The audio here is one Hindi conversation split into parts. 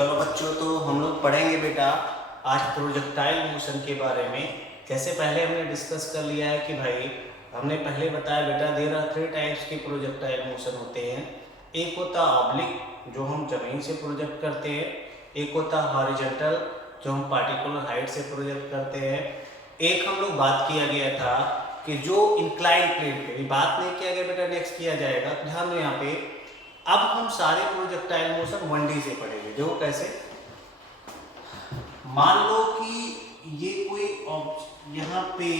चलो बच्चों, तो हम लोग पढ़ेंगे बेटा आज प्रोजेक्टाइल मोशन के बारे में। कैसे पहले हमने डिस्कस कर लिया है कि भाई हमने पहले बताया बेटा देयर आर 3 टाइप्स के प्रोजेक्टाइल मोशन होते हैं। एक होता ऑब्लिक जो हम जमीन से प्रोजेक्ट करते हैं, एक होता हॉरिजॉन्टल जो हम पार्टिकुलर हाइट से प्रोजेक्ट करते हैं, एक हम लोग बात किया गया था कि जो इंक्लाइन प्लेन पे, बात नहीं किया गया बेटा, नेक्स्ट किया जाएगा। ध्यान दो यहाँ पे, अब हम सारे प्रोजेक्टाइल मोशन 1D से पढ़ेंगे। देखो कैसे, मान लो कि ये कोई यहाँ पे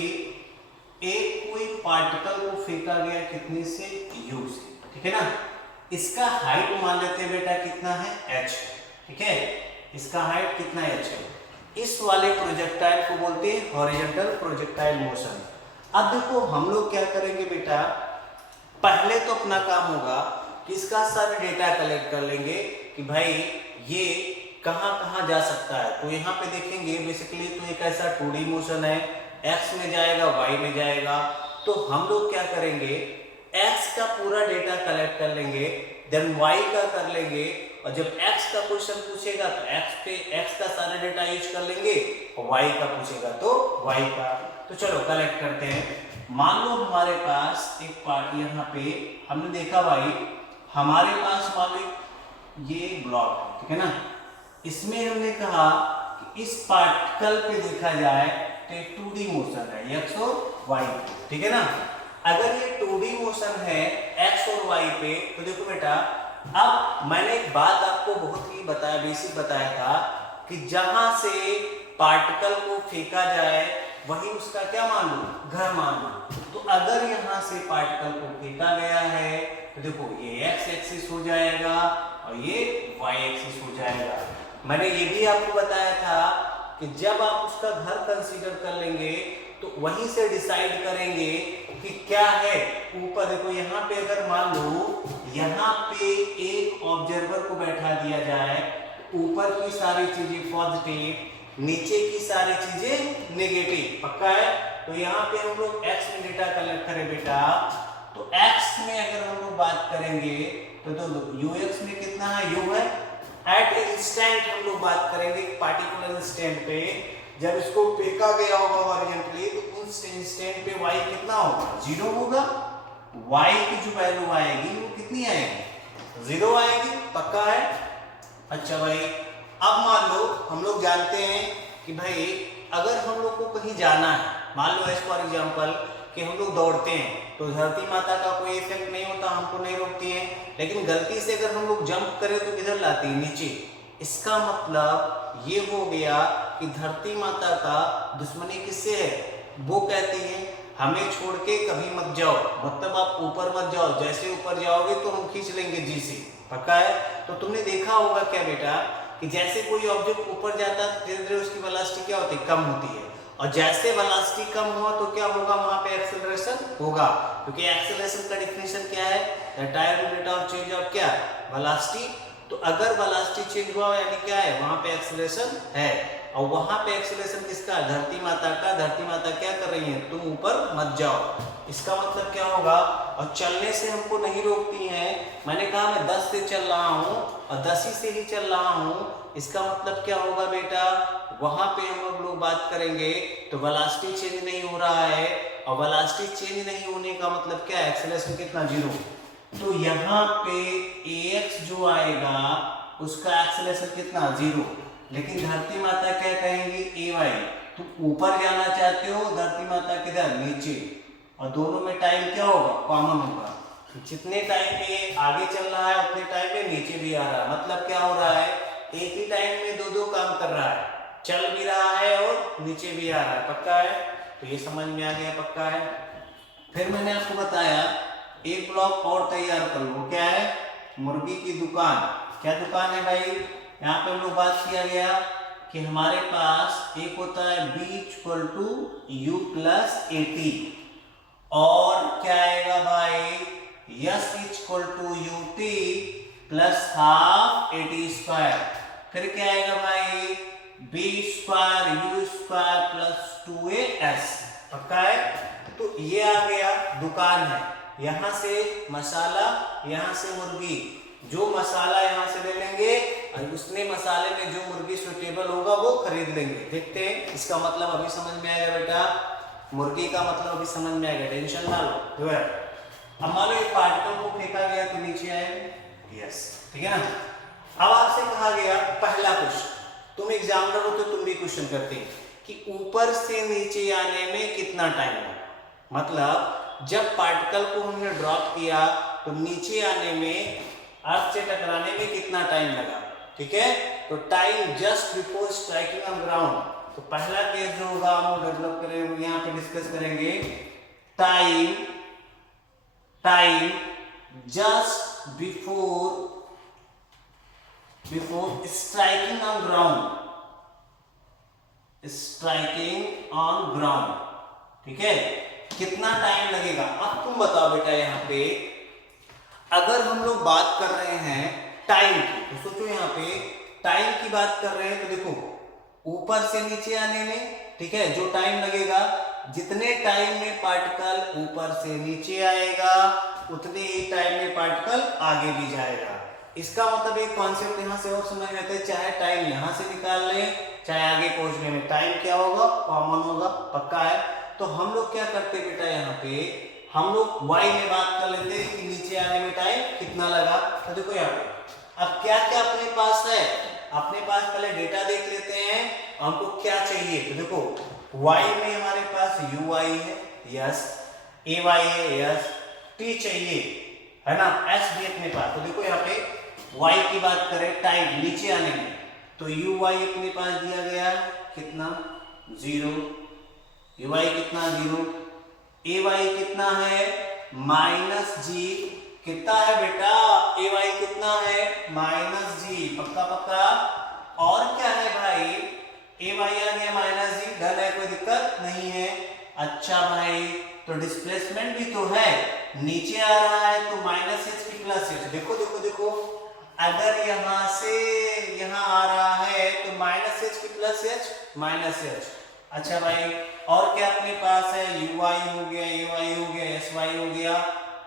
एक कोई पार्टिकल को फेंका गया कितने से, u से, ठीक है ना। इसका हाइट मान लेते हैं बेटा कितना है, h, ठीक है। इसका हाइट कितना h है। इस वाले प्रोजेक्टाइल को बोलते हैं हॉरिजॉन्टल प्रोजेक्टाइल मोशन। अब देखो हम लोग क्या करेंगे बेटा, पहले तो अपना काम होगा कि इसका सारे डेटा कलेक्ट कर लेंगे कि भाई ये कहाँ कहाँ जा सकता है। तो यहाँ पे देखेंगे बेसिकली तो एक ऐसा 2D मोशन है, x में जाएगा, y में जाएगा। तो हम लोग क्या करेंगे, x का पूरा डेटा कलेक्ट कर लेंगे, देन y का कर लेंगे, और जब x का क्वेश्चन पूछेगा तो x का सारा डेटा यूज कर लेंगे, और y का पूछेगा तो y का। तो चलो कलेक्ट करते हैं। मान लो हमारे पास एक पार्ट यहाँ पे हमने देखा भाई, हमारे पास मान लो ये ब्लॉक है, ठीक है ना। इसमें हमने कहा कि इस पार्टिकल पे देखा जाए तो 2D मोशन है, x और y पे, ठीक है ना। अगर ये 2D मोशन है x और y पे, तो देखो बेटा, अब मैंने एक बात आपको बहुत ही बताया, बेसिक बताया था कि जहां से पार्टिकल को फेंका जाए वही उसका क्या मान लो, घर मान लो। तो अगर यहाँ से पार्टिकल को फेंका गया है तो देखो ये x एक्सिस हो जाएगा और ये y एक्सिस हो जाएगा। मैंने ये भी आपको बताया था कि जब आप उसका घर कंसीडर कर लेंगे तो वहीं से डिसाइड करेंगे कि क्या है। ऊपर देखो यहाँ पे अगर मान लो यहाँ पे एक ऑब्जर्वर को बैठा दिया जाए, ऊपर की सारी चीजें पॉजिटिव, नीचे की सारी चीजें नेगेटिव, पक्का है। तो यहाँ पे हम लोग x में डेटा कलेक्ट करें बेटा, तो x में अगर हम लोग बात करेंगे तो ux में कितना है, u है। एट इंस्टेंट हम लोग बात करेंगे पार्टिकुलर इंस्टेंट पे, जब इसको फेंका गया होगा हॉरिजॉन्टली तो उस इंस्टेंट पे y कितना होगा, 0 होगा। y की जो वैल्यू आएगी वो कितनी आएगी, 0 आएगी, पक्का है। अच्छा भाई, अब मान लो हम लोग जानते हैं कि भाई अगर हम लोग को कहीं जाना है, मान लो एज फॉर एग्जाम्पल कि हम लोग दौड़ते हैं तो धरती माता का कोई इफेक्ट नहीं होता, हमको नहीं रोकती है, लेकिन गलती से अगर हम लोग जंप करें तो किधर लाती है, नीचे। इसका मतलब ये हो गया कि धरती माता का दुश्मनी किससे है, वो कहती है हमें छोड़ के कभी मत जाओ, मतलब आप ऊपर मत जाओ, जैसे ऊपर जाओगे तो हम खींच लेंगे जी से, पक्का है। तो तुमने देखा होगा क्या बेटा कि जैसे कोई ऑब्जेक्ट ऊपर जाता है धीरे धीरे उसकी वेलोसिटी क्या होती है, कम होती है, और जैसे वेलोसिटी कम हुआ तो क्या होगा, वहां पे एक्सेलरेशन होगा, क्योंकि एक्सेलरेशन का डेफिनेशन क्या है, the time rate of change of क्या, वेलोसिटी। तो अगर वेलोसिटी चेंज हुआ यानी क्या है, वहां पे एक्सेलरेशन है, और वहां पे एक्सेलरेशन किसका, धरती माता का। धरती माता क्या कर रही है, तुम ऊपर मत जाओ, इसका मतलब क्या होगा। और चलने से हमको नहीं रोकती है, मैंने कहा मैं 10 से चल रहा हूँ और 10 ही से ही चल रहा हूँ, इसका मतलब क्या होगा बेटा, वहां पे हम लोग बात करेंगे तो वेलोसिटी चेंज नहीं हो रहा है, और वेलोसिटी चेंज नहीं होने का मतलब क्या है, एक्सेलरेशन कितना, 0। तो यहाँ पे ax जो आएगा उसका एक्सेलरेशन कितना, 0। लेकिन धरती माता क्या कहेंगे, ay। तुम ऊपर जाना चाहते हो, धरती माता किधर, नीचे, और दोनों में टाइम क्या होगा, कॉमन होगा। जितने टाइम पे आगे चल रहा है उतने टाइम पे नीचे भी आ रहा है, मतलब क्या हो रहा है, एक ही टाइम में दो काम कर रहा है, चल भी रहा है और नीचे भी आ रहा है, पक्का है। तो ये समझ में आ गया, पक्का है। फिर मैंने आपको बताया एक ब्लॉक और तैयार कर लो, क्या है, मुर्गी की दुकान। क्या दुकान है भाई, यहाँ पे हम लोग बात किया गया कि हमारे पास एक होता है b = u + at, और क्या आएगा भाई, s = ut + ½ at²। फिर क्या आएगा भाई, b² u² + 2as, पक्का है। तो ये आ गया दुकान है, यहाँ से मसाला, यहाँ से मुर्गी, जो मसाला यहाँ से ले लेंगे और उसने मसाले भी सुटेबल होगा वो खरीद लेंगे। देखते हैं, इसका मतलब अभी समझ में आएगा बेटा, मुर्गी का मतलब अभी समझ में आएगा, टेंशन ना लो। जो है अब मान लो एक पार्टिकल को फेंका गया तो नीचे आएगा, यस ठीक है ना। अब आपसे कहा गया पहला क्वेश्चन, तुम एग्जामिनर हो तो तुम भी क्वेश्चन करते हैं कि ऊपर से नीचे आने में कितना टाइम लगा। मतलब जब पार्टिकल को हमने ड्रॉप किया तो नीचे आने में, अर्थ से टकराने में कितना टाइम लगा, ठीक है। तो time just before striking on ground, तो पहला केस जो होगा हम डेवलप करेंगे, यहाँ पे डिस्कस करेंगे time just before striking on ground, ठीक है, कितना टाइम लगेगा। अब तुम बताओ बेटा, यहाँ पे अगर हम लोग बात कर रहे हैं टाइम की, तो सोचो यहाँ पे टाइम की बात कर रहे हैं, तो देखो ऊपर से नीचे आने में, ठीक है, जो टाइम लगेगा, जितने टाइम में पार्टिकल ऊपर से नीचे आएगा उतने ही टाइम में पार्टिकल आगे भी जाएगा। इसका मतलब एक कॉन्सेप्ट यहाँ से और समझ में आता है, चाहे टाइम यहाँ से निकाल लें चाहे आगे पहुंचने में, टाइम क्या होगा, कॉमन होगा, पक्का है। तो हम लोग क्या करते बेटा, यहाँ पे हम लोग y में बात कर लेते हैं कि नीचे आने में टाइम कितना लगा। तो देखो यहाँ पे अब क्या क्या अपने पास है, अपने पास पहले डेटा देख लेते हैं हमको क्या चाहिए। तो देखो y में हमारे पास uy है, यस, ay है, यस, t चाहिए, है ना, s भी अपने पास। तो देखो यहाँ पे y की बात करें टाइम नीचे आने में, तो uy अपने पास दिया गया कितना, 0, uy कितना 0, ay कितना है -g, कितना है बेटा, ay कितना है -g, पक्का पक्का। और क्या है भाई, ay आ गया -g, डन है, कोई दिक्कत नहीं है। अच्छा भाई, तो डिस्प्लेसमेंट भी तो है, नीचे आ रहा है तो -h की +h, देखो देखो देखो, अगर यहां से यहां आ रहा है तो -h की +h -h। अच्छा भाई, और क्या अपने पास है, uy हो गया, ay हो गया, sy हो गया,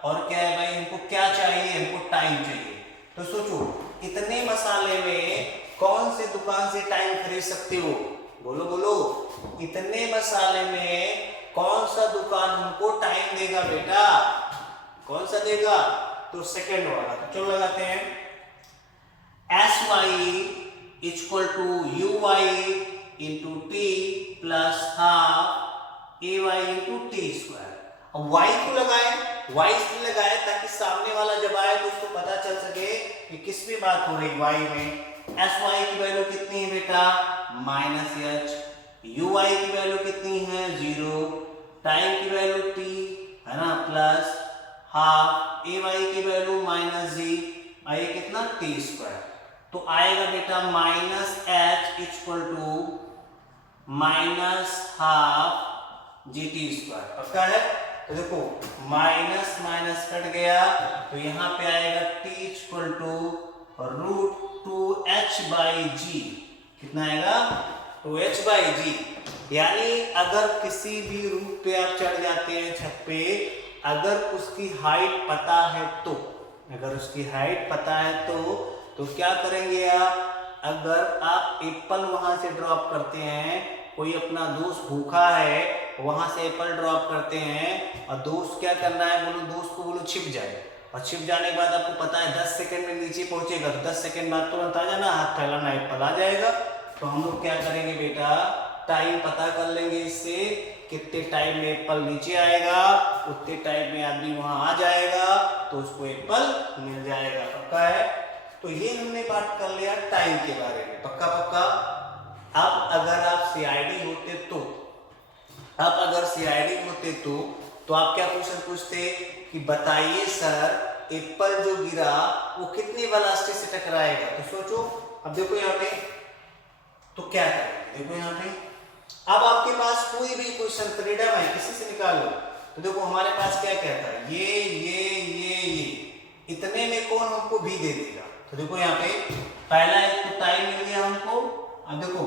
और क्या है भाई, हमको क्या चाहिए, हमको टाइम चाहिए। तो सोचो इतने मसाले में कौन से दुकान से टाइम खरीद सकते हो, बोलो बोलो, इतने मसाले में कौन सा दुकान हमको टाइम देगा बेटा, कौन सा देगा, तो सेकंड वाला। तो चलो लगाते हैं, sy equal to uy into t plus half ay into t square. अब y को लगाए, y इसलिए लगाए ताकि सामने वाला जब आए तो उसको पता चल सके कि किस पे बात हो रही, y में। sy की वैल्यू कितनी है बेटा, -h, uy की वैल्यू कितनी है 0, टाइम की वैल्यू t है ना प्लस हाफ, ay की वैल्यू -g, आई कितना t स्क्वायर। तो आएगा बेटा -h equal to -half gt square, पक्का है। तो देखो माइनस माइनस कट गया, तो यहाँ पे आएगा t इक्वल टू √2h/g, कितना आएगा 2h/g। यानी अगर किसी भी रूट पे आप चढ़ जाते हैं छत पे, अगर उसकी हाइट पता है तो, अगर उसकी हाइट पता है तो क्या करेंगे आप, अगर आप एप्पल वहां से ड्रॉप करते हैं, कोई अपना दोस्त भूखा है वहां से एप्पल ड्रॉप करते हैं, और दोस्त क्या करना है, बोलो दोस्त को बोलो छिप जाए, और छिप जाने के बाद आपको पता है 10 सेकंड में नीचे पहुंचेगा, तो 10 सेकंड बाद तुरंत आ जाना, हाथ फैलाना, एप्पल आ जाएगा। तो हम लोग क्या करेंगे बेटा, टाइम पता कर लेंगे इससे, कितने टाइम में एप्पल नीचे आएगा उतने टाइम में आदमी वहां आ जाएगा तो उसको एप्पल मिल जाएगा, पक्का है। तो ये हमने बात कर लिया टाइम के बारे में, पक्का पक्का। अब अगर आप सीआईडी होते तो, अब अगर सीआईडी होते तो आप क्या क्वेश्चन पूछते कि बताइए सर एप्पल जो गिरा वो कितनी वेलोसिटी से टकराएगा। तो सोचो, अब देखो यहाँ पे, तो क्या करें, देखो यहाँ पे, अब आपके पास कोई भी क्वेश्चन फ्रीडम है, किसी से निकालो। तो देखो हमारे पास क्या कहता है, ये इतने में कौन हमको भी दे देगा। तो देखो यहाँ पे पहला एक तो टाइम मिल गया हमको, अब देखो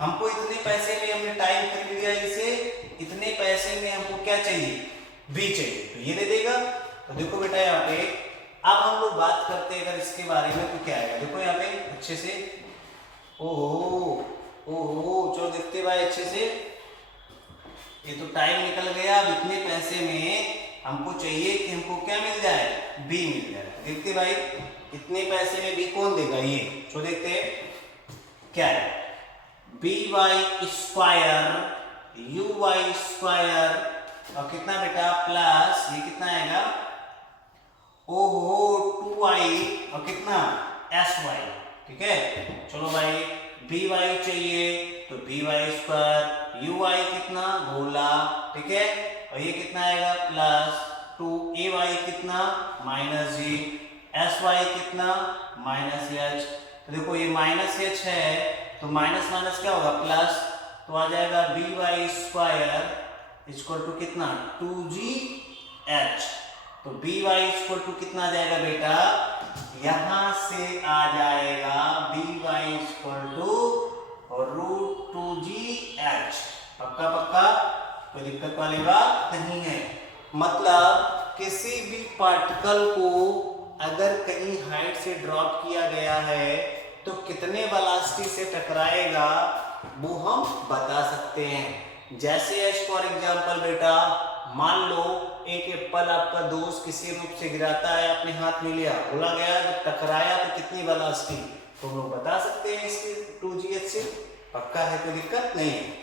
हमको इतने पैसे में हमने टाइम खरीद लिया इसे, इतने पैसे में हमको क्या चाहिए, भी चाहिए, तो ये दे देगा। तो देखो बेटा यहाँ पे अब हम लोग बात करते हैं अगर इसके बारे में, तो क्या आएगा, देखो यहाँ पे अच्छे से ओहो ओहो, चलो देखते भाई अच्छे से। ये तो टाइम निकल गया। अब इतने पैसे में हमको चाहिए कि हमको क्या मिल जाए, बी मिल जाए। देखते भाई इतने पैसे में बी कौन देगा, ये जो देखते हैं क्या है, b y square u y square और कितना बेटा प्लस ये कितना आएगा, ओहो 2y और कितना sy। ठीक है, चलो भाई बी वाई चाहिए तो b y square, u y कितना गोला, ठीक है, और ये कितना आएगा प्लस 2ay कितना माइनस जी, sy कितना माइनस एच। तो देखो ये माइनस एच है तो माइनस माइनस क्या होगा प्लस, तो आ जाएगा b y square equal to कितना 2gh। तो बी वाई इक्वल टू कितना आ जाएगा बेटा, यहां से आ जाएगा b Y equal to √2gh। पक्का पक्का, कोई दिक्कत वाली बात नहीं है। मतलब किसी भी पार्टिकल को अगर कहीं हाइट से ड्रॉप किया गया है तो कितने वेलोसिटी से टकराएगा वो हम बता सकते हैं। जैसे एज फॉर एग्जांपल बेटा, मान लो एक एप्पल आपका दोस्त किसी रूप से गिराता है, अपने हाथ में लिया, बोला गया जब टकराया तो कितनी वेलोसिटी, तो हम लोग बता सकते हैं इसके 2gh से। पक्का है, कोई दिक्कत नहीं है।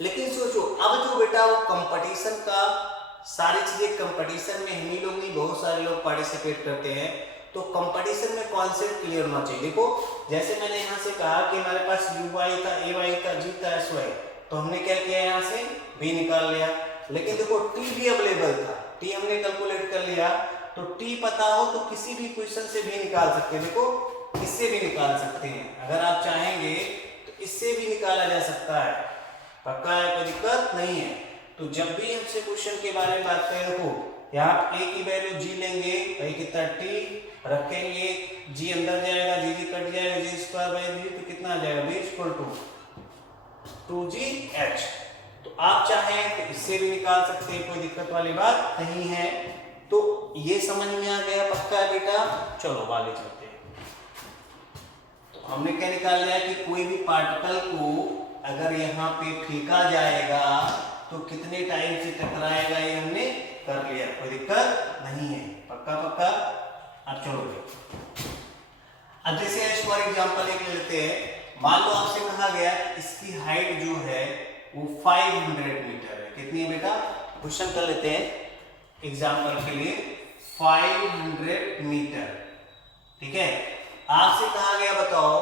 लेकिन सोचो अब जो बेटा वो कंपटीशन का, सारी चीजें कंपटीशन में हम ही लोग नहीं बहुत सारे लोग पार्टिसिपेट करते हैं, तो कंपटीशन में कॉन्सेप्ट क्लियर होना चाहिए। देखो जैसे मैंने यहाँ से कहा कि हमारे पास यू वाई था, ए वाई था, जी था, एस वाई, तो हमने क्या किया यहाँ से बी निकाल लिया। लेकिन देखो टी भी अवेलेबल था, टी हमने कैलकुलेट कर लिया, तो टी पता हो तो किसी भी क्वेश्चन से भी निकाल सकते हैं। देखो इससे भी निकाल सकते हैं, अगर आप चाहेंगे तो इससे भी निकाला जा सकता है। पक्का है, कोई दिक्कत नहीं है। तो जब भी हमसे क्वेश्चन के बारे में बात करें, देखो यहाँ ए की वैल्यू जी लेंगे, भाई कितना टी रखेंगे, जी अंदर जाएगा, जी कट जाएगा, जी स्क्वायर बाई जी, तो कितना आ जाएगा बी इक्वल टू 2gh। तो आप चाहें तो इससे भी निकाल सकते हैं, कोई दिक्कत वाली बात नहीं है। तो ये समझ में आ गया, पक्का है बेटा। चलो आगे चलते हैं। तो हमने क्या निकाल लिया कि कोई भी पार्टिकल को अगर यहाँ पे फेंका जाएगा तो कितने टाइम से टकराएगा, ये हमने कर लिया, कोई दिक्कत नहीं है। पक्का पक्का। अब चलो अब जैसे एज फॉर एग्जांपल एक लेते हैं, मान लो आपसे कहा गया इसकी हाइट जो है वो 500 मीटर है। कितनी है बेटा, क्वेश्चन कर लेते हैं एग्जांपल के लिए, 500 मीटर। ठीक है, आपसे कहा गया बताओ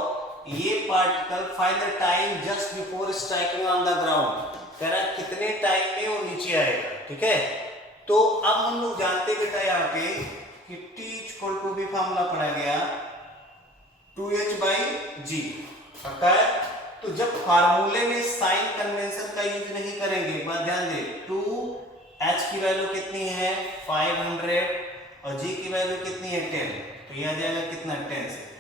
ये particle find the time just before striking on the ground, कह रहा है कितने टाइम में वो नीचे आएगा। ठीक है, तो अब हम लोग जानते बेटा यहाँ पे कि T इक्वल टू भी फॉर्मूला पढ़ा गया 2h/g। पक्का है। तो जब फार्मूले में साइन कन्वेंशन का यूज नहीं करेंगे, एक बात ध्यान दे, 2h की वैल्यू कितनी है 500 और g की वैल्यू कितनी है 10, तो यह आ जाएगा कितना 10 सेकेंड।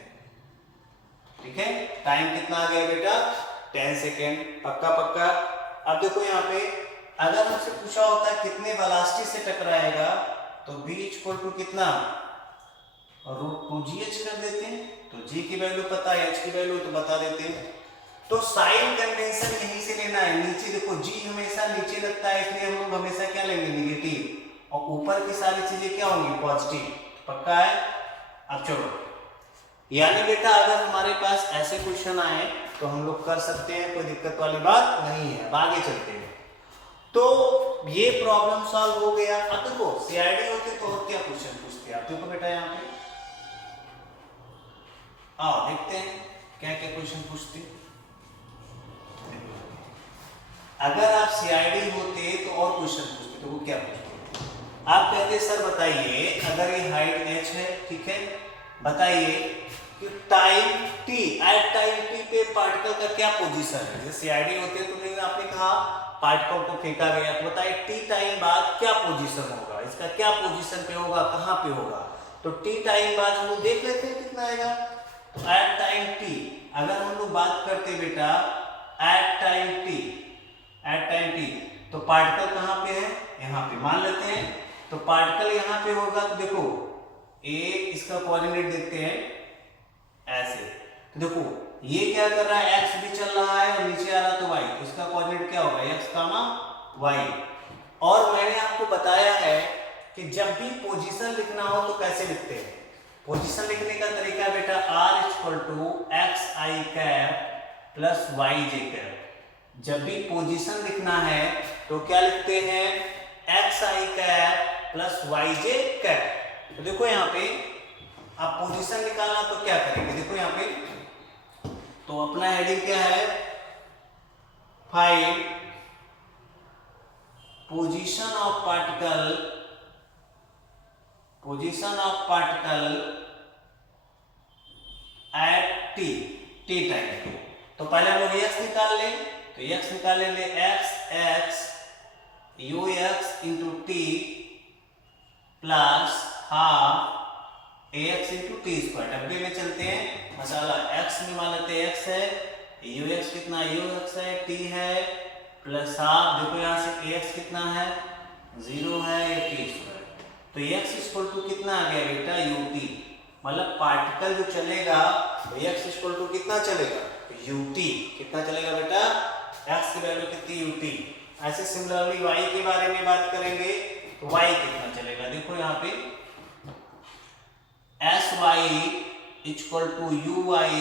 ठीक है, टाइम कितना आ गया बेटा 10 सेकेंड। पक्का पक्का। अब देखो यहाँ पे अगर हमसे पूछा होता है कितने वेलोसिटी से टकराएगा, तो v इक्वल टू कितना √2gh कर देते हैं, तो g की वैल्यू पता है, h की वैल्यू तो बता देते हैं। तो साइन कन्वेंशन यहीं से लेना है। नीचे देखो g हमेशा नीचे लगता है, इसलिए हम लोग हमेशा क्या लेंगे नेगेटिव, और ऊपर की सारी चीजें क्या होंगी पॉजिटिव। पक्का है। अब चलो, यानी बेटा अगर हमारे पास ऐसे क्वेश्चन आए तो हम लोग कर सकते हैं, कोई दिक्कत वाली बात नहीं है। अब आगे चलते हैं। तो ये प्रॉब्लम सॉल्व हो गया। अब देखो सीआईडी होते तो और क्या क्वेश्चन पूछते हैं आप, देखो बेटा यहाँ पे आओ देखते हैं क्या क्या क्वेश्चन पूछते। अगर आप सीआईडी होते तो और क्वेश्चन पूछते, तो वो क्या पूछते, आप कहते सर बताइए अगर ये हाइट h है, ठीक है, बताइए कि time t, at time t पे पार्टिकल का क्या पोजीशन है। जैसे सीआईडी होते तो आपने कहा पार्टिकल को फेंका गया, तो बताइए t टाइम बाद क्या पोजीशन होगा, इसका क्या पोजीशन पे होगा, कहां पे होगा। तो t टाइम बाद हम लोग देख लेते हैं कितना आएगा। तो एट टाइम t अगर हम लोग बात करते बेटा at time t, at time t, तो पार्टिकल कहां पे है, यहां पे मान लेते हैं। तो पार्टिकल यहां पे होगा, तो देखो ए इसका कोऑर्डिनेट देखते हैं ऐसे, तो देखो ये क्या कर रहा है, x भी चल रहा है और नीचे आ रहा तो y, तो इसका कोऑर्डिनेट क्या होगा, x, y। और मैंने आपको बताया है कि जब भी पोजीशन लिखना हो तो कैसे लिखते हैं। पोजीशन लिखने का तरीका बेटा r = xi प्लस yj। जब भी पोजीशन लिखना है तो क्या लिखते हैं, xi प्लस yj। तो देखो यहाँ पे आप पोजीशन निकालना तो क्या करेंगे, देखो यहाँ पे तो अपना हेडिंग क्या है, find position of particle at T time पे। तो पहले हम लोग x निकाल लें, तो x निकाल लेंगे x ux into T plus half ax into t square. डब्बे में चलते हैं, मसाला x में मान लेते हैं x है, ux कितना ux है, t है प्लस हाफ, देखो यहाँ से ax कितना है 0 है, ये टी स्क्वायर। तो x कितना आ गया बेटा ut, मतलब पार्टिकल जो चलेगा तो x कितना चलेगा ut, कितना चलेगा बेटा, x की वैल्यू कितनी ut। ऐसे सिमिलरली y के बारे में बात करेंगे तो y कितना चलेगा, देखो यहाँ पे sy uy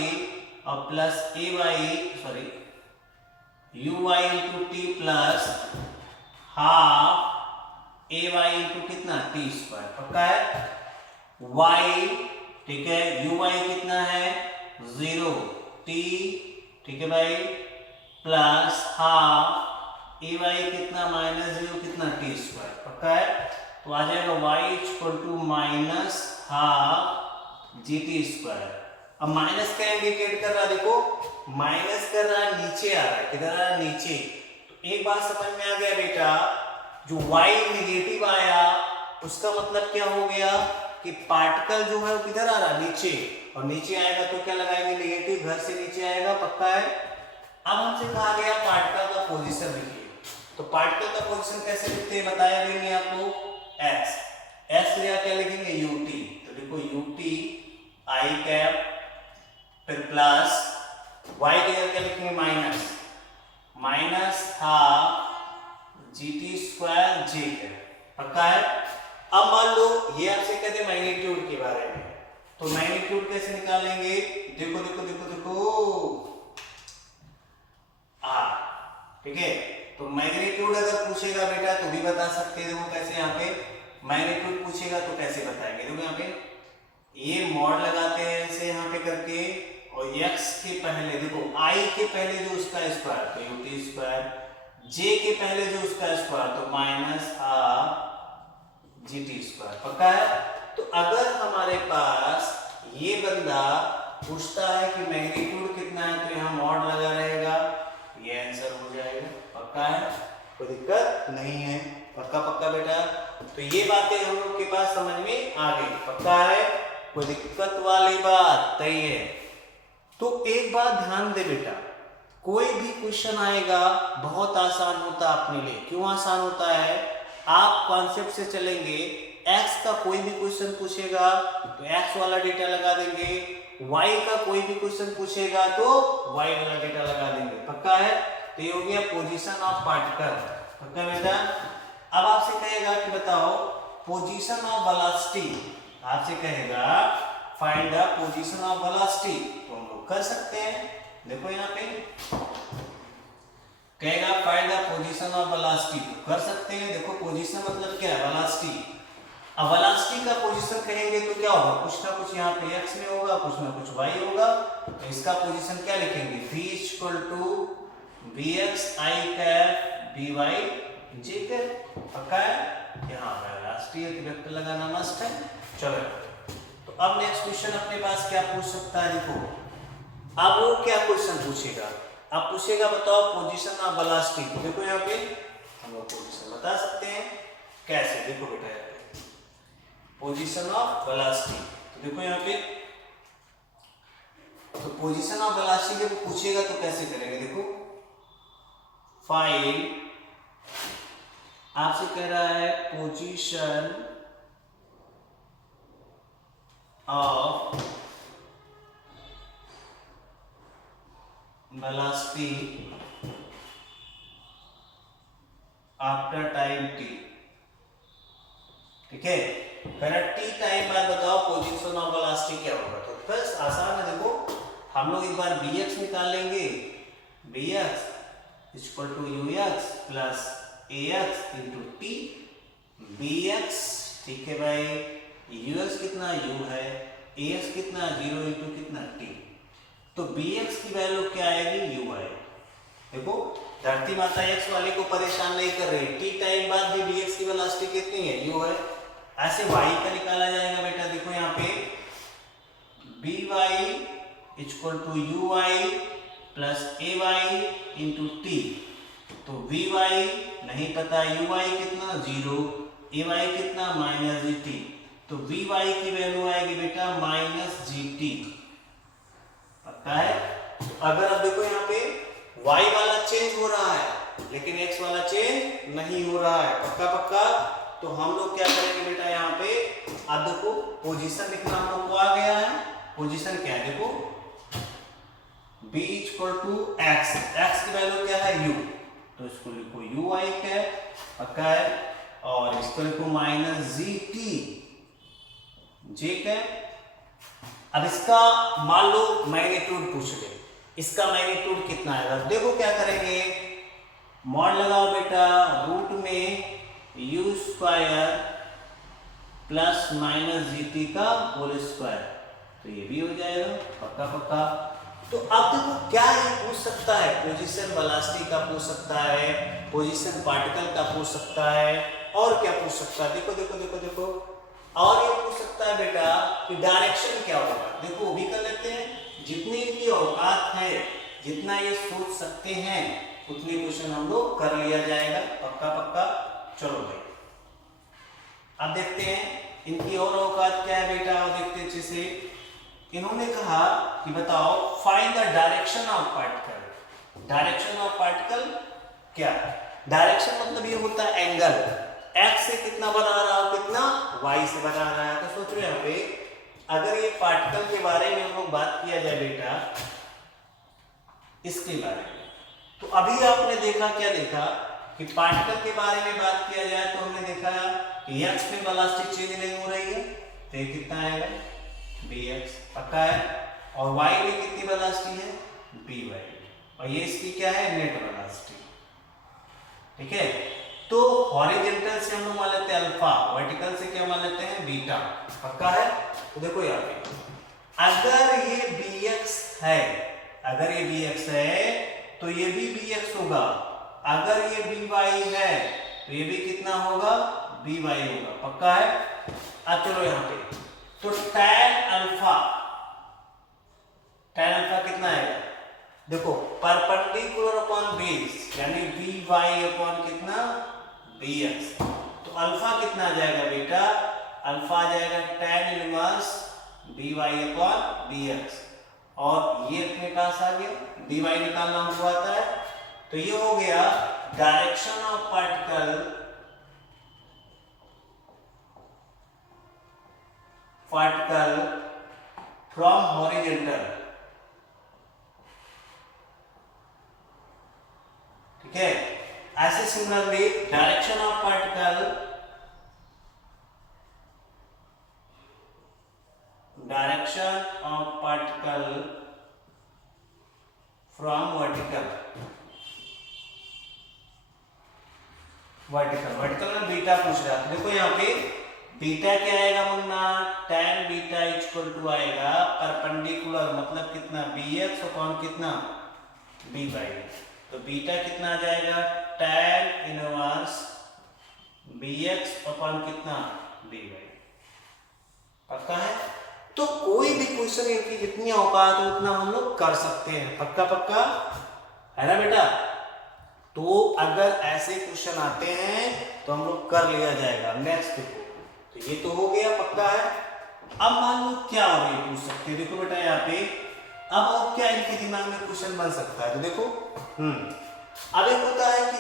और plus uy into T plus half ay into कितना टी स्क्वायर। पक्का है, y ठीक है, uy कितना है 0, t ठीक है भाई प्लस हाफ ay कितना -0 कितना टी स्क्वायर। पक्का है, तो आ जाएगा y minus half gt square. अब माइनस क्या इंडिकेट कर रहा है, देखो माइनस कर रहा है, नीचे आ रहा है, किधर आ रहा है नीचे। तो एक बात समझ में आ गया बेटा, जो y नेगेटिव आया उसका मतलब क्या हो गया कि पार्टिकल जो है वो किधर आ रहा है नीचे, और नीचे आएगा तो क्या लगाएंगे नेगेटिव, घर से नीचे आएगा। पक्का है, अब हमसे कहा गया पार्टिकल का पोजीशन लिखिए, तो पार्टिकल का पोजीशन कैसे लिखते हैं बताया देंगे आपको, x लिया क्या लिखेंगे ut, तो देखो ut i कैप फिर प्लस y की जगह क्या लिखेंगे minus half gt square j cap. पक्का है, अब मान लो ये आपसे कहते हैं मैग्नीट्यूड के बारे में, तो मैग्नीट्यूड कैसे निकालेंगे, देखो देखो देखो देखो r, ठीक है। तो मैग्नीट्यूड अगर पूछेगा बेटा तो भी बता सकते हैं, देखो कैसे, यहाँ पे मैग्नीट्यूड पूछेगा तो कैसे बताएंगे, देखो यहाँ पे ये मॉड लगाते हैं ऐसे यहाँ पे करके, और x के पहले देखो i के पहले जो उसका स्क्वायर तो ut स्क्वायर, j के पहले जो उसका स्क्वायर तो माइनस हाफ gt स्क्वायर। पक्का है, तो अगर हमारे पास ये बंदा पूछता है कि मैग्नीट्यूड कितना है तो यहाँ मॉड लगा रहेगा, ये आंसर हो जाएगा। पक्का है, कोई दिक्कत नहीं है, पक्का पक्का बेटा। तो ये बातें हम लोग के पास समझ में आ गई। पक्का है, कोई दिक्कत वाली बात नहीं है। तो एक बात ध्यान दे बेटा, कोई भी क्वेश्चन आएगा बहुत आसान होता है अपने लिए। क्यों आसान होता है, आप कॉन्सेप्ट से चलेंगे, x का कोई भी क्वेश्चन पूछेगा तो x वाला डेटा लगा देंगे, y का कोई भी क्वेश्चन पूछेगा तो y वाला डेटा लगा देंगे। पक्का है, तो ये हो गया पोजीशन ऑफ पार्टिकल। पक्का बेटा, अब आपसे कहेगा कि बताओ पोजीशन ऑफ वेलोसिटी, आपसे कहेगा find the position of velocity, तो हम लोग कर सकते हैं। देखो यहाँ पे कहेगा find the position of velocity, तो कर सकते हैं। देखो पोजीशन मतलब क्या है, वेलोसिटी। अब वेलोसिटी का पोजीशन कहेंगे तो क्या होगा, कुछ ना कुछ यहाँ पे x में होगा, कुछ ना कुछ y होगा, तो इसका पोजीशन क्या लिखेंगे, v vx i cap by j cap. पक्का है, यहाँ पे वेलोसिटी है तो वेक्टर लगाना मस्ट है। चलो, तो अब नेक्स्ट क्वेश्चन अपने पास क्या पूछ सकता है, देखो अब वो क्या क्वेश्चन पूछेगा, अब पूछेगा बताओ पोजीशन ऑफ वेलोसिटी। तो देखो यहाँ पे हम लोग पोजीशन बता सकते हैं कैसे, देखो बेटा यहाँ पे पोजीशन ऑफ वेलोसिटी, तो देखो यहाँ पे तो पोजीशन ऑफ वेलोसिटी जब पूछेगा तो कैसे करेंगे, देखो फाइंड, आपसे कह रहा है position of velocity after time t, ठीक है। पहले t टाइम बाद बताओ पोजीशन ऑफ वेलोसिटी क्या होगा। तो बस आसान है, देखो हम लोग एक बार bx निकाल लेंगे, bx equal to ux plus ax into t bx, ठीक है भाई, ux कितना u है, ax कितना 0 इंटू कितना t, तो bx की वैल्यू क्या आएगी, u आएगी। देखो धरती माता x वाले को परेशान नहीं कर रही, t टाइम बाद भी dx की वेलोसिटी कितनी है, u है। ऐसे y का निकाला जाएगा बेटा, देखो यहाँ पे by equal to uy plus ay into t, तो vy नहीं पता, uy कितना 0, ay कितना माइनस gt, तो vy की वैल्यू आएगी बेटा माइनस gt, पक्का है। तो अगर आप देखो यहाँ पे y वाला चेंज हो रहा है लेकिन x वाला चेंज नहीं हो रहा है, पक्का पक्का। तो हम लोग क्या करेंगे बेटा, यहाँ पे अब देखो पोजीशन लिखना हम लोग को आ गया है। पोजीशन क्या है, देखो b equal to x, x की वैल्यू क्या है u, तो इसको लिखो u आई है, पक्का है। और इसको लिखो माइनस gt, j क्या है। अब इसका मान लो मैग्नीट्यूड पूछ रहे, इसका मैग्नीट्यूड कितना है, देखो क्या करेंगे, मॉड लगाओ बेटा, रूट में u square plus minus gt का होल स्क्वायर, तो ये भी हो जाएगा, पक्का पक्का। तो अब देखो क्या ये पूछ सकता है, पोजीशन वेलोसिटी का पूछ सकता है, पोजीशन पार्टिकल का पूछ सकता है, और क्या पूछ सकता है, देखो देखो देखो देखो, और ये पूछ सकता है बेटा कि डायरेक्शन क्या होगा। देखो वो भी कर लेते हैं, जितनी इनकी औकात है, जितना ये सोच सकते हैं उतने क्वेश्चन हम लोग कर लिया जाएगा, पक्का पक्का। चलो भाई अब देखते हैं इनकी और औकात क्या है बेटा, और देखते हैं अच्छे से। इन्होंने कहा कि बताओ find the direction of particle. Direction of particle क्या है, डायरेक्शन मतलब ये होता है एंगल, x से कितना बना रहा हो, कितना y से बना रहा है। तो सोचो यहाँ पे अगर ये पार्टिकल के बारे में हम लोग बात किया जाए बेटा, इसके बारे में, तो अभी आपने देखा, क्या देखा कि पार्टिकल के बारे में बात किया जाए तो हमने देखा कि x में वेलोसिटी चेंज नहीं हो रही है, तो ये कितना आएगा bx, पक्का है। और y में कितनी वेलोसिटी है, by, और ये इसकी क्या है, नेट वेलोसिटी, ठीक है। तो हॉरिजॉन्टल से हम लोग मान लेते हैं अल्फा, वर्टिकल से क्या मान लेते हैं, बीटा, पक्का है। तो देखो यहाँ पे अगर ये bx है, अगर ये bx है तो ये भी bx होगा, अगर ये by है तो ये भी कितना होगा, by होगा, पक्का है। अब चलो यहाँ पे, तो tan अल्फा कितना आएगा, देखो परपेंडिकुलर अपॉन बेस, यानी by अपॉन कितना, bx, तो अल्फा कितना आ जाएगा बेटा, अल्फा आ जाएगा tan inverse by upon bx, और ये अपने पास आ गया, dy निकालना हमको आता है। तो ये हो गया direction of particle from horizontal, ठीक है। ऐसे similarly direction of particle from vertical में बीटा पूछ रहा है। देखो यहाँ पे बीटा क्या आएगा मुन्ना, tan बीटा इक्वल टू आएगा परपेंडिकुलर, मतलब कितना, bx अपॉन कितना, by, तो बीटा कितना आ जाएगा, tan इनवर्स bx अपॉन कितना, by, पक्का है। तो कोई भी क्वेश्चन इनकी जितनी औकात है उतना हम लोग कर सकते हैं, पक्का पक्का है ना बेटा। तो अगर ऐसे क्वेश्चन आते हैं तो हम लोग कर लिया जाएगा। नेक्स्ट देखो, तो ये तो हो गया, पक्का है। अब मान लो क्या और ये पूछ सकते हैं, देखो बेटा यहाँ पे अब और क्या इनके दिमाग में क्वेश्चन बन सकता है, तो देखो अब एक होता है कि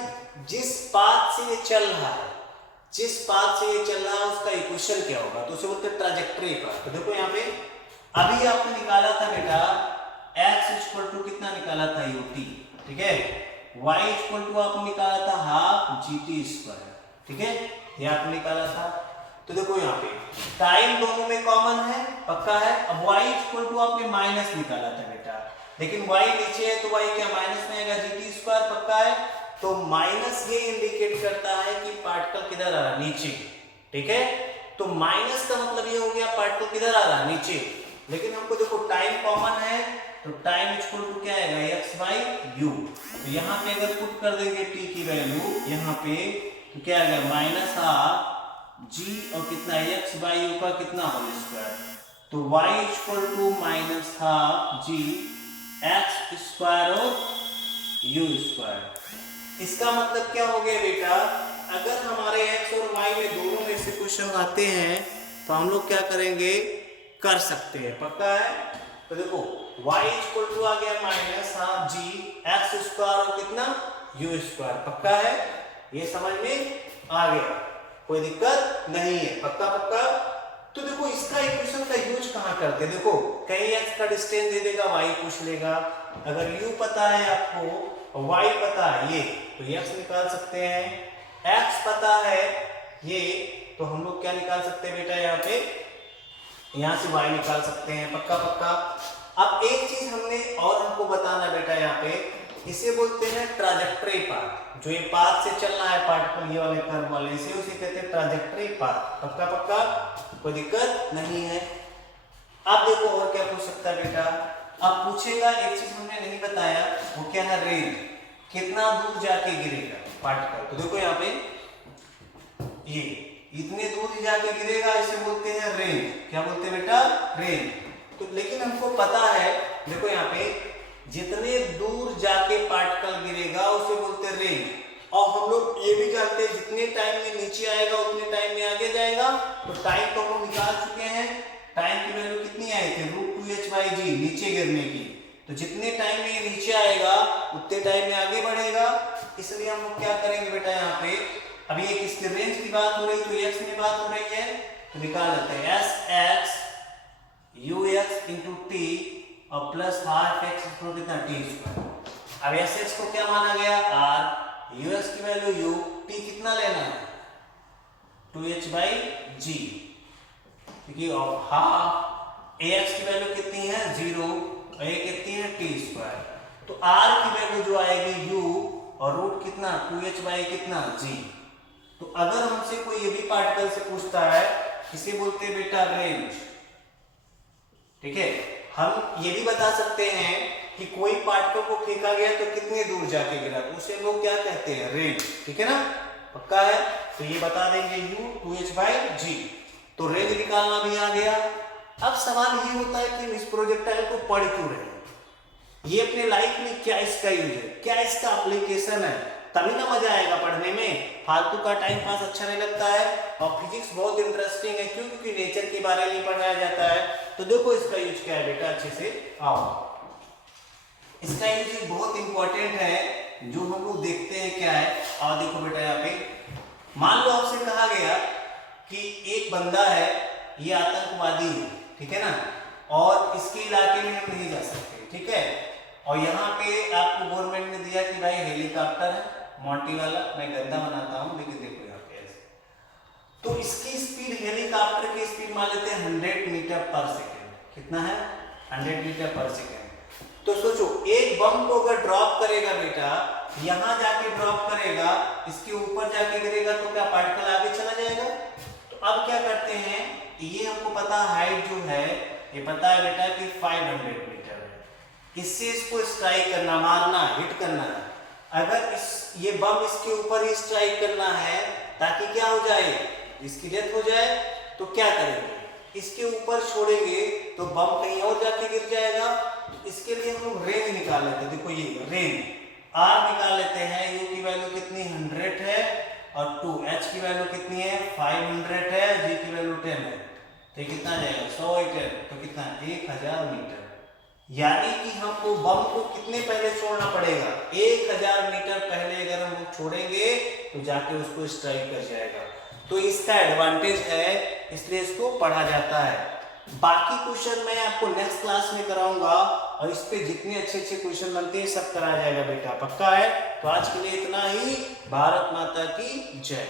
जिस पाथ से ये चल रहा है, जिस पाथ से ये चल रहा है उसका इक्वेशन क्या होगा, तो उसे बोलते हैं ट्रैजेक्टरी का। तो देखो यहाँ पे अभी आपने निकाला था बेटा x इक्वल टू कितना निकाला निकाला था ut, ठीक है। y इक्वल टू आपने निकाला था हाफ gt², ठीक है, ये आपने निकाला था। तो देखो यहाँ पे टाइम दोनों में कॉमन है, पक्का है। अब y इक्वल टू आपने माइनस निकाला था बेटा, लेकिन y नीचे है तो y क्या माइनस में आएगा, gt², पक्का है। तो माइनस ये इंडिकेट करता है कि पार्टिकल किधर आ रहा, नीचे, ठीक है। तो माइनस का मतलब ये हो गया पार्टिकल किधर आ रहा, नीचे। लेकिन हमको देखो टाइम कॉमन है, तो टाइम इक्वल टू क्या आएगा, x/u। तो यहाँ पे अगर पुट कर देंगे t की वैल्यू यहाँ पे, तो क्या आएगा माइनस हाफ g और कितना x/u का कितना होल स्क्वायर। तो y equal to minus half g x² और u²। इसका मतलब क्या हो गया बेटा, अगर हमारे x और y में दोनों में से क्वेश्चन आते हैं तो हम लोग क्या करेंगे, कर सकते हैं, पक्का है। तो देखो y इक्वल टू आ गया माइनस हाफ g x² और कितना u², पक्का है। ये समझ में आ गया, कोई दिक्कत नहीं है, पक्का पक्का। तो देखो इसका इक्वेशन का यूज कहाँ करते हैं, देखो कहीं x का डिस्टेंस दे देगा, y पूछ लेगा। अगर u पता है आपको और y पता है ये, तो x निकाल सकते हैं। x पता है ये, तो हम लोग क्या निकाल सकते हैं बेटा, यहाँ पे यहाँ से y निकाल सकते हैं, पक्का पक्का। अब एक चीज हमने और हमको बताना बेटा, यहाँ पे इसे बोलते हैं ट्राजेक्टरी पाथ। जो ये पाथ से चलना है पार्टिकल, ये वाले कर्व वाले से, उसे कहते हैं ट्राजेक्टरी पाथ, पक्का पक्का, कोई दिक्कत नहीं है। अब देखो और क्या पूछ सकता है बेटा, अब पूछेगा एक चीज हमने नहीं बताया, वो क्या है, रेंज, कितना दूर जाके गिरेगा पार्टिकल। तो देखो यहाँ पे ये इतने दूर जाके गिरेगा, इसे बोलते हैं रेंज। क्या बोलते हैं बेटा, रेंज। तो लेकिन हमको पता है, देखो यहाँ पे जितने दूर जाके पार्टिकल गिरेगा उसे बोलते हैं रेंज। और हम लोग ये भी जानते हैं जितने टाइम में नीचे आएगा उतने टाइम में आगे जाएगा। तो टाइम तो हम निकाल चुके हैं, टाइम की वैल्यू कितनी आई थी, √2h/g, नीचे गिरने की। तो जितने टाइम में ये नीचे आएगा उतने टाइम में आगे बढ़ेगा। इसलिए हम लोग क्या करेंगे बेटा, यहाँ पे अभी एक इसकी रेंज की बात हो रही है, तो x में बात हो रही है, तो निकाल लेते हैं sx ux इंटू टी और प्लस हाफ x कितना t²। अब sx को क्या माना गया, r, ux की वैल्यू u, t कितना लेना है 2h/g, क्योंकि हाफ ax की वैल्यू कितनी है 0 और ये कितनी है t²। तो r की वैल्यू जो आएगी u और रूट कितना 2h/ कितना g। तो अगर हमसे कोई ये भी पार्टिकल से पूछता है, इसे बोलते हैं बेटा रेंज, ठीक है। हम ये भी बता सकते हैं कि कोई पार्टिकल को फेंका गया तो कितने दूर जाके गिरा, तो उसे लोग क्या कहते हैं, रेंज, ठीक है ना, पक्का है। तो ये बता देंगे u 2h/g। तो रेंज निकालना भी आ गया। अब सवाल ये होता है कि इस प्रोजेक्टाइल को पढ़ क्यों रहे हैं, ये अपने लाइफ में क्या इसका यूज है, क्या इसका एप्लीकेशन है, तभी ना मजा आएगा पढ़ने में। फालतू का टाइम पास अच्छा नहीं लगता है। और फिजिक्स बहुत इंटरेस्टिंग है, क्यों, क्योंकि नेचर के बारे में पढ़ाया जाता है। तो देखो इसका यूज क्या है बेटा, अच्छे से आओ। इसका यूज बहुत इंपॉर्टेंट है, जो हम लोग देखते हैं क्या है। और देखो बेटा यहाँ पे मान लो आपसे कहा गया कि एक बंदा है, ये आतंकवादी है, ठीक है ना, और इसके इलाके में हम नहीं जा सकते, ठीक है। और यहाँ पे आपको गवर्नमेंट ने दिया कि भाई हेलीकॉप्टर है मोंटी वाला, मैं गंदा बनाता हूँ लेकिन देखो यहाँ पे ऐसे। तो इसकी स्पीड, हेलीकॉप्टर की स्पीड मान लेते हैं 100 मीटर पर सेकेंड। कितना है, 100 मीटर पर सेकेंड। तो सोचो एक बम को अगर ड्रॉप करेगा बेटा, यहाँ जाके ड्रॉप करेगा, इसके ऊपर जाके गिरेगा, तो क्या पार्टिकल आगे चला जाएगा। तो अब क्या करते हैं, ये हमको पता हाइट जो है, ये पता है बेटा कि 500 मीटर है। इससे इसको स्ट्राइक करना, मारना, हिट करना है। अगर ये बम इसके ऊपर ही स्ट्राइक करना है ताकि क्या हो जाए, इसकी डेथ हो जाए, तो क्या करेंगे, इसके ऊपर छोड़ेंगे तो बम कहीं और जाके गिर जाएगा। इसके लिए हम लोग रेंज निकाल लेते हैं। देखो ये रेंज r निकाल लेते हैं, u की वैल्यू कितनी 100 है और 2, h की वैल्यू कितनी है 500 है, g की वैल्यू 10 है, तो कितना जाएगा 100 10, तो कितना 1000 मीटर। यानी कि हमको बम को कितने पहले छोड़ना पड़ेगा, 1000 मीटर पहले अगर हम लोग छोड़ेंगे तो जाके उसको स्ट्राइक कर जाएगा। तो इसका एडवांटेज है, इसलिए इसको पढ़ा जाता है। बाकी क्वेश्चन मैं आपको नेक्स्ट क्लास में कराऊंगा। और इस पे जितने अच्छे अच्छे क्वेश्चन बनते हैं सब करा जाएगा बेटा, पक्का है। तो आज के लिए इतना ही। भारत माता की जय।